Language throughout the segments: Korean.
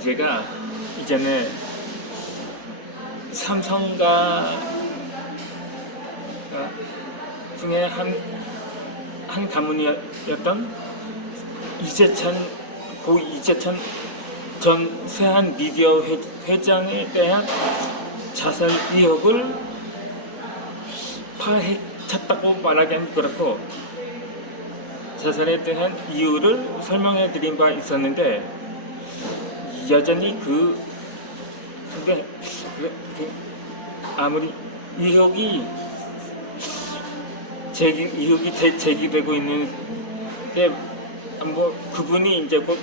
제가 이전에 삼성가 중에 한 가문이었던 고 이재천 전 세한미디어 회장에 대한 자살 의혹을 파헤쳤다고 말하기는 그렇고, 자살에 대한 이유를 설명해 드린 바 있었는데, 여전히 아무리 의혹이 제기되고 있는 게, 그분이 이제 곧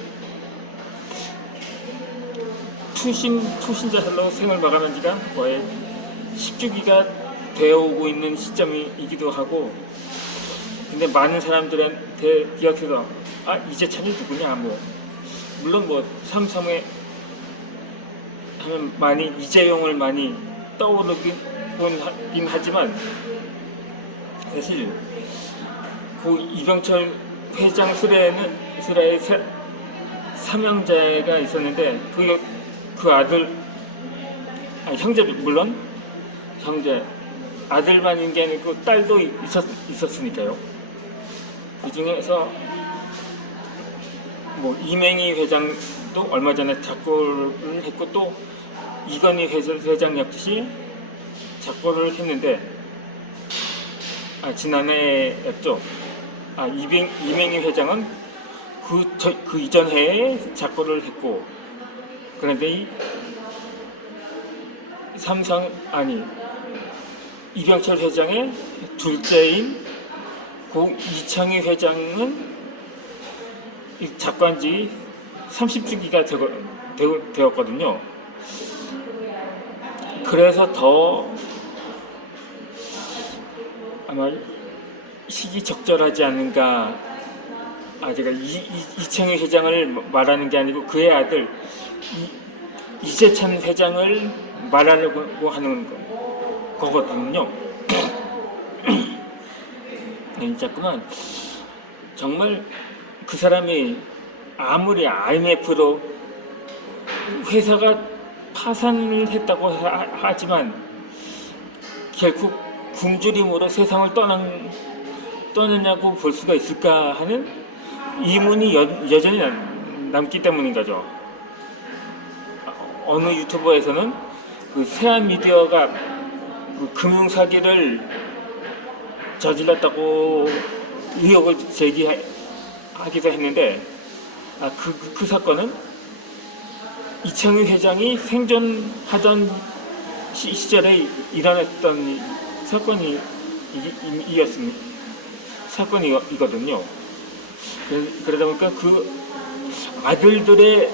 투신자살로 생을 마감한 지가 거의 10주기가 되어오고 있는 시점이기도 하고, 근데 많은 사람들한테 기억해서 이재천이 누구냐, 물론 삼성에 하면 많이 이재용을 많이 떠오르긴 하지만, 사실 고 이병철 회장 수레에 삼형제가 있었는데, 그 아들, 형제, 물론 형제, 아들만인 게 아니고 딸도 있었으니까요. 그 중에서 이맹희 회장도 얼마 전에 작고를 했고, 또 이건희 회장 역시 작고를 했는데, 지난해였죠. 이맹희 회장은 그 이전 해에 작고를 했고, 그런데 이병철 회장의 둘째인 고 이창희 회장은 작고한 지 30주기가 되었거든요. 그래서 더 아마 시기적절하지 않은가. 제가 이창희 회장을 말하는 게 아니고 그의 아들 이재천 회장을 말하려고 하는 거거든요. 자꾸만 정말 그 사람이 아무리 IMF로 회사가 파산을 했다고 하지만 결국 굶주림으로 세상을 떠났냐고 볼 수가 있을까 하는 의문이 여전히 남기 때문인 거죠. 어느 유튜버에서는 그 세한미디어가 금융사기를 저질렀다고 의혹을 제기하기도 했는데, 그 사건은 이창희 회장이 생존하던 시절에 일어났던 사건이거든요. 그러다 보니까 그 아들들의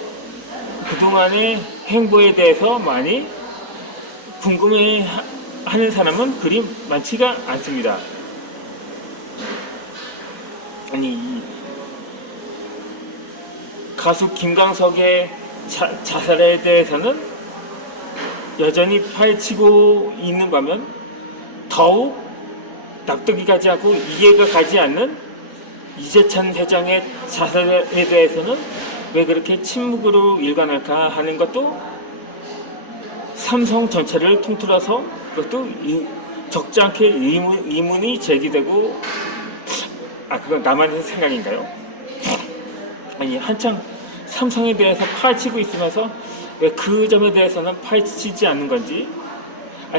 그동안의 행보에 대해서 많이 궁금해하는 사람은 그리 많지가 않습니다. 가수 김광석의 자살에 대해서는 여전히 파헤치고 있는 반면, 더욱 납득이 가지 않고 이해가 가지 않는 이재천 회장의 자살에 대해서는 왜 그렇게 침묵으로 일관할까 하는 것도 삼성 전체를 통틀어서 그것도 적지 않게 의문이 제기되고, 그건 나만의 생각인가요? 한창 삼성에 대해서 파헤치고 있으면서 왜 그 점에 대해서는 파헤치지 않는 건지.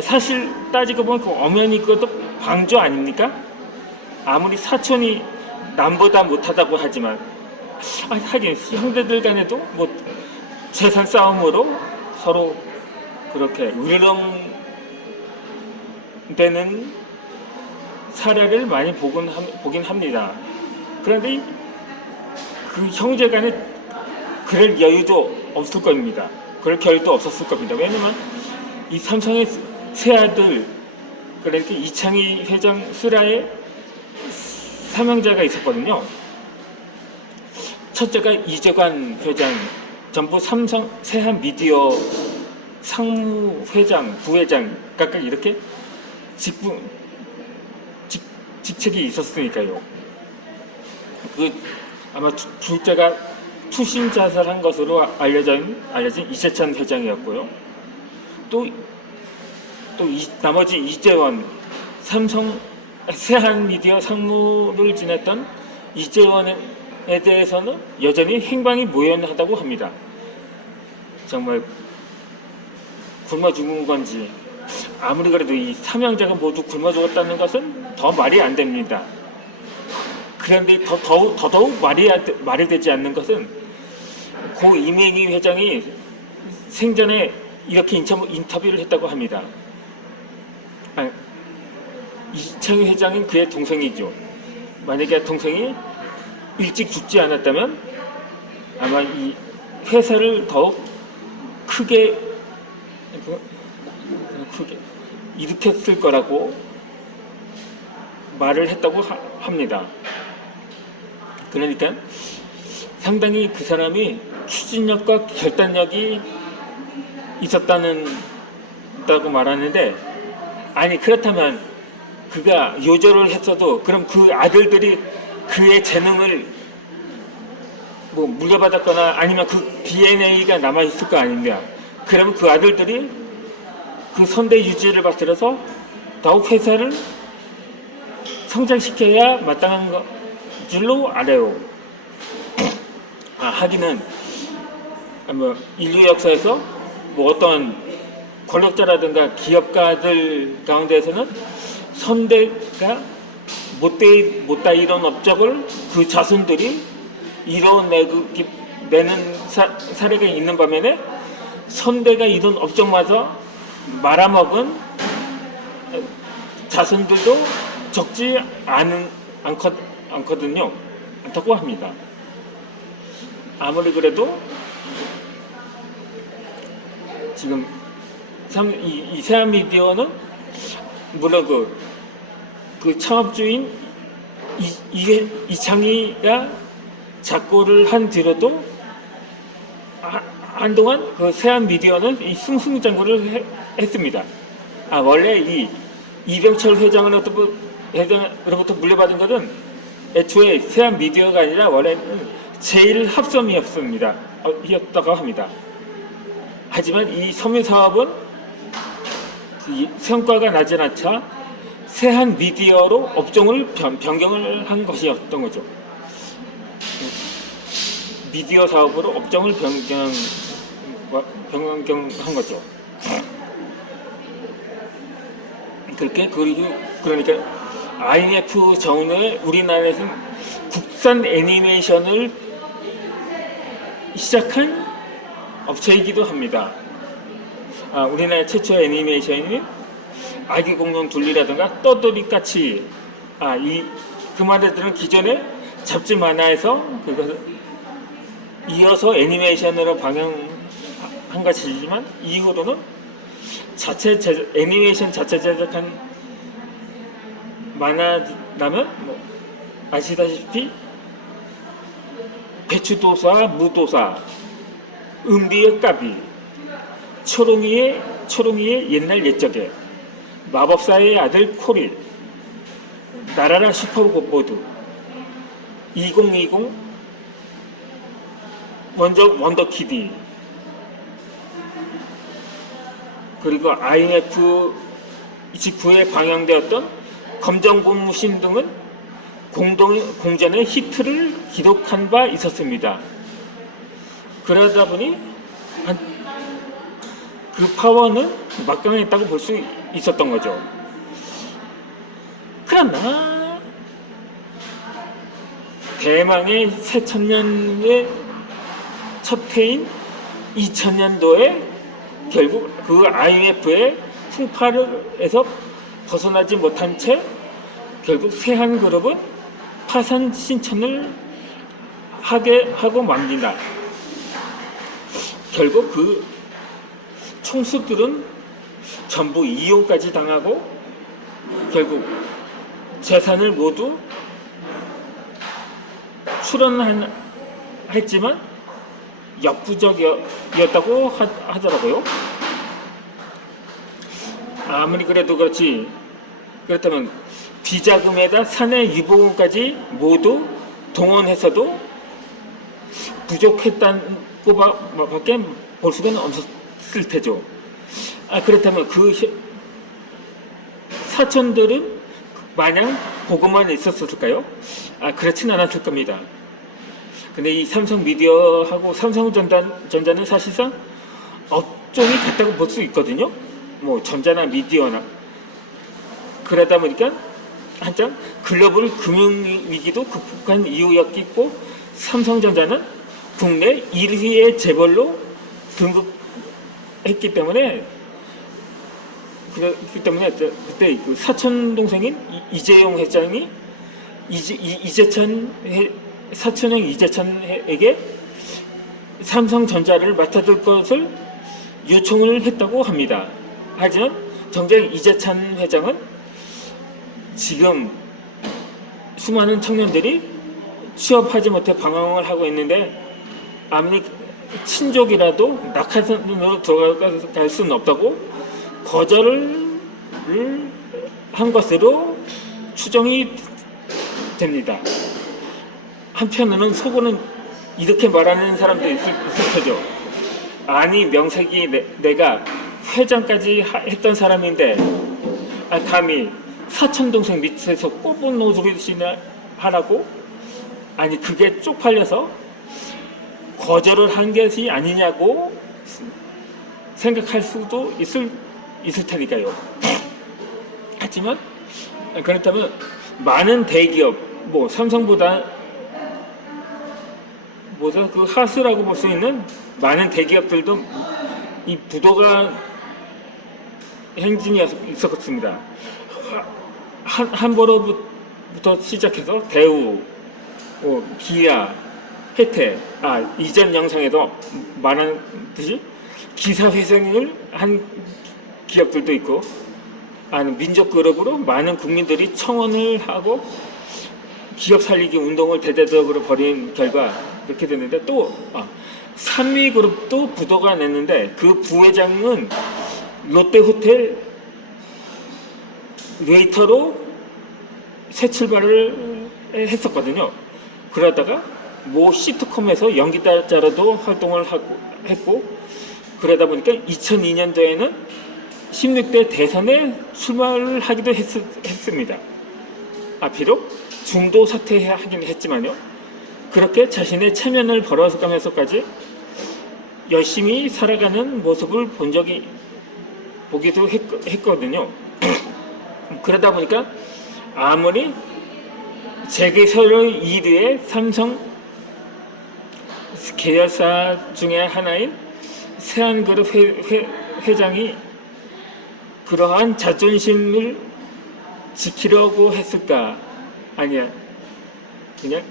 사실 따지고 보면 그 엄연히 그것도 방조 아닙니까? 아무리 사촌이 남보다 못하다고 하지만, 하긴 형제들 간에도 재산 싸움으로 서로 그렇게 으르렁대는 사례를 많이 보긴 합니다. 그런데 그 형제 간에 그럴 여유도 없을 겁니다. 그럴 겨를도 없었을 겁니다. 왜냐면 이 삼성의 세 아들, 그러니까 이창희 회장 수라에 삼형제가 있었거든요. 첫째가 이재관 회장, 전부 삼성 세한미디어 상무회장, 부회장 각각 이렇게 직책이 있었으니까요. 아마 둘째가 투신 자살한 것으로 알려진 이재찬 회장이었고요. 또 나머지 이재원, 삼성 세한미디어 상무를 지냈던 이재원에 대해서는 여전히 행방이 모연하다고 합니다. 정말 굶어 죽은 건지, 아무리 그래도 이 사명자가 모두 굶어 죽었다는 것은 더 말이 안 됩니다. 그런데 더더욱 말이 되지 않는 것은 고 이명희 회장이 생전에 이렇게 인터뷰를 했다고 합니다. 이창희 회장은 그의 동생이죠. 만약에 동생이 일찍 죽지 않았다면 아마 이 회사를 더욱 크게 일으켰을 거라고 말을 했다고 합니다. 그러니까 상당히 그 사람이 추진력과 결단력이 있었다고 말하는데, 아니 그렇다면 그가 요절을 했어도 그럼 그 아들들이 그의 재능을 뭐 물려받았거나 아니면 그 DNA가 남아있을 거 아닙니까? 그러면 그 아들들이 그 선대 유지를 받들어서 더욱 회사를 성장시켜야 마땅한 줄로 알아요. 하기는 뭐 인류 역사에서 뭐 어떤 권력자라든가 기업가들 가운데에서는 선대가 못다 이런 업적을 그 자손들이 이뤄내는 사례가 있는 반면에 선대가 이룬 업적마저 말아먹은 자손들도 적지 않거든요. 않다고 합니다. 아무리 그래도 지금 이 세한미디어는 물론 그 창업주인 이창희가 작고를 한 뒤로도 한동안 그 세한미디어는 이 승승장구를 했습니다. 원래 이 이병철 회장으로부터 물려받은 것은 애초에 세한미디어가 아니라 원래는 제일합섬이었다고 합니다. 하지만 이 섬유사업은 성과가 나지 않자 세한미디어로 업종을 변경을 한 것이었던 거죠. 미디어 사업으로 업종을 변경한 거죠. 그러니까 IMF 전후에 우리나라에서는 국산 애니메이션을 시작한 업체이기도 합니다. 우리나라 최초의 애니메이션이 아기 공룡 둘리라든가 떠돌이까치, 그 말들은 기존에 잡지 만화에서 그것을 이어서 애니메이션으로 방영한 것이지만 이후로는 애니메이션 자체 제작한 만화라면 아시다시피 배추도사, 무도사, 은비의 까비, 초롱이의 옛날 옛적에, 마법사의 아들 코릴, 나라라 슈퍼보드, 2020 원더키디, 그리고 IMF 직후에 방영되었던 검정고무신 등은 공전의 히트를 기록한 바 있었습니다. 그러다 보니 그 파워는 막강했다고 볼 수 있었던 거죠. 그러나 대망의 새천년의 첫 해인 2000년도에 결국 그 IMF의 풍파에서 벗어나지 못한 채 결국 세한그룹은 파산 신청을 하고 맙니다. 결국 그 총수들은 전부 이용까지 당하고 결국 재산을 모두 출원했지만 역부족이었다고 하더라고요. 아무리 그래도 그렇다면 비자금에다 사내 유보금까지 모두 동원했어도 부족했다고밖에 볼 수가 없었을 테죠. 그렇다면 그 사촌들은 마냥 보고만 있었을까요? 그렇진 않았을 겁니다. 근데 이 삼성 미디어하고 삼성전자는 사실상 업종이 같다고 볼 수 있거든요. 뭐 전자나 미디어나. 그러다 보니까 한참 글로벌 금융위기도 극복한 이유였겠고, 삼성전자는 국내 1위의 재벌로 등극했기 때문에, 그렇기 때문에 그때 그 사촌 동생인 이재용 회장이 사촌형 이재천에게 삼성전자를 맡아줄 것을 요청을 했다고 합니다. 하지만 정작 이재천 회장은 지금 수많은 청년들이 취업하지 못해 방황을 하고 있는데, 아무리 친족이라도 낙하산으로 들어갈 수는 없다고 거절을 한 것으로 추정이 됩니다. 한편으로는 속으로는 이렇게 말하는 사람도 있을 테죠. 아니, 명색이 내가 회장까지 했던 사람인데 감히 사촌동생 밑에서 꼽은 노릇이나 하라고? 아니, 그게 쪽팔려서 거절을 한 것이 아니냐고 생각할 수도 있을 테니까요. 하지만 그렇다면 많은 대기업, 뭐 삼성보다 그 하수라고 볼 수 있는 많은 대기업들도 이 부도가 행진이 있었습니다. 한보로부터 시작해서 대우, 기아, 혜태, 이전 영상에도 말하듯이 기사회생을 한 기업들도 있고, 민족그룹으로 많은 국민들이 청원을 하고 기업 살리기 운동을 대대적으로 벌인 결과 이렇게 됐는데, 또 산미그룹도 부도가 냈는데 그 부회장은 롯데호텔 웨이터로 새 출발을 했었거든요. 그러다가 모 시트콤에서 연기자로도 활동을 했고, 그러다 보니까 2002년도에는 16대 대선에 출마를 하기도 했습니다. 비록 중도 사퇴하긴 했지만요. 그렇게 자신의 체면을 벌어가면서까지 열심히 살아가는 모습을 보기도 했거든요. 그러다 보니까 아무리 세계서열 1위의 삼성 계열사 중에 하나인 세안그룹 회장이 그러한 자존심을 지키려고 했을까? 아니야. 그냥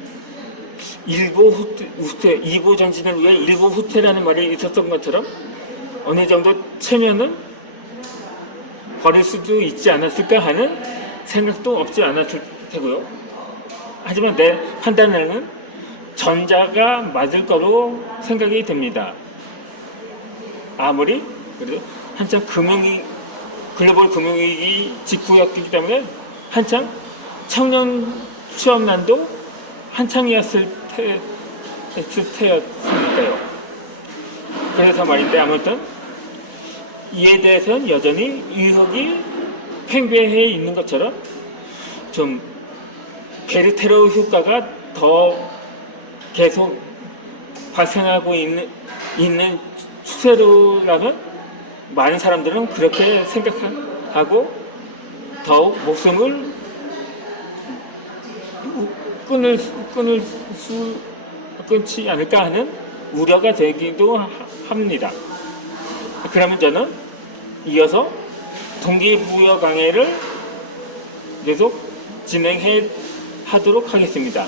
일보 후퇴, 이보 정신을 위해 일보 후퇴라는 말이 있었던 것처럼 어느 정도 체면은 버릴 수도 있지 않았을까 하는 생각도 없지 않았을 테고요. 하지만 내 판단에는 전자가 맞을 거로 생각이 됩니다. 아무리 그래도 한참 글로벌 금융위기 직후였기 때문에 한창 청년 취업난도 한창이었을 테였으니까요. 그래서 말인데, 아무튼 이에 대해서는 여전히 의혹이 팽배해 있는 것처럼 좀 게르테로 효과가 더 계속 발생하고 있는 추세로라면 많은 사람들은 그렇게 생각하고 더욱 목숨을 끊지 않을까 하는 우려가 되기도 합니다. 그러면 저는 이어서 동기부여 강의를 계속 진행하도록 하겠습니다.